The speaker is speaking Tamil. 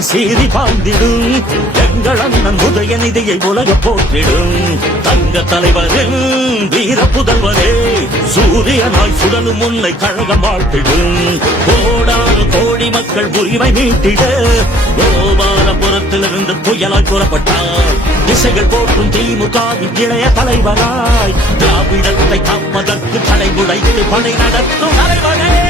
சீறி பாய்ந்திடும். எங்கள் அண்ணன் உதயநிதியை உலக போற்றிடும். தங்க தலைவரின் வீர புதல்வரே சூரியனாய் சுடலும் முன்னை கழகம் வாழ்த்திடும். கோடான கோடி மக்கள் உரிமை மீட்டிட கோபாலபுரத்திலிருந்து புயலாய் புறப்பட்டார் திசைகள் போற்றும் திமுகவின் இளைய தலைவராய். திராவிடத்தை காப்பதற்கு தடை உடைத்து படை நடத்தும் தலைவரே.